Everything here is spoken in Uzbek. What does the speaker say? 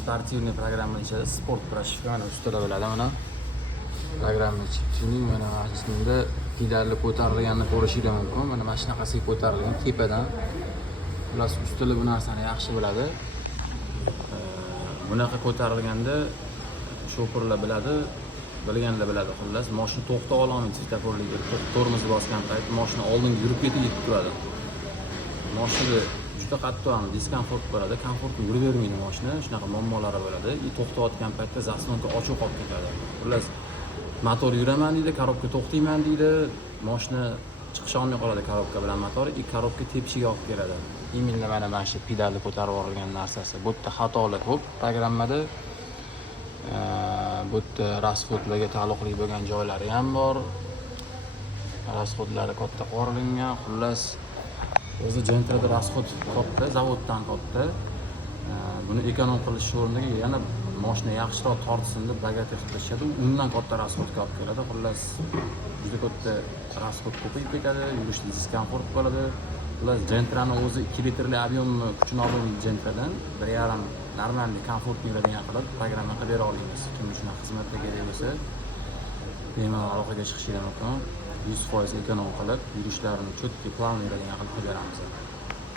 sportivniy programma ichida sport proshivka mana ustada bo'ladi. Mana programma ichining mana shunda pedalni ko'tarilganini ko'rishingiz mumkin. Mana shunaqasiga ko'tarilgan tepadan. Xullas ustalar bu narsani yaxshi biladi. Bunaqa ko'tarilganda shoferlar biladi, bilganlar biladi. Xullas mashina to'xtab olmaydi, svetoforlarga tormozni bosgan payt mashina oldinga yurib ketib turadi. Mashina juda qattiq ham diskomfort bo'ladi, komfortga yuravermaydi mashina, shunaqa muammolari bo'ladi. To'xtayotgan paytda zaslonka ochiq qolib ketadi. Xullas motor yuraman deydi, korobka to'xtayman deydi, mashina chiqisha olmay qoladi korobka bilan motori, korobka tepishiga olib keladi. Imенно mana shu pedalni ko'tarib yuborilgan narsasi. Bu yerda xatolar ko'p programmada. Bu yerda rasxodlarga taalluqli bo'lgan joylari ham bor. Rasxodlari katta qo'rilgan. Xullas o'zi Gentrada rasxod katta, zavoddan katta. Buni ekonom qilish o'rniga yana mashina yaxshiroq tortsin deb bagatay qilishadi. Undan katta rasxodga olib keladi. Xullas juda katta rasxod ko'payib ketadi, yurishda diskomfort bo'ladi. Xullas Gentrani o'zi 2 litrli ob'yemni kuchini olib Gentradan 1.5 normal komfortli yuradigan qilib programma qilib bera olamiz. Kim shunaqa xizmatga kerak bo'lsa, bemalol aloqaga chiqishingiz mumkin. 100% ekonom qilib, yurishlarini cho'tki planli yuradigan qilib beramiz.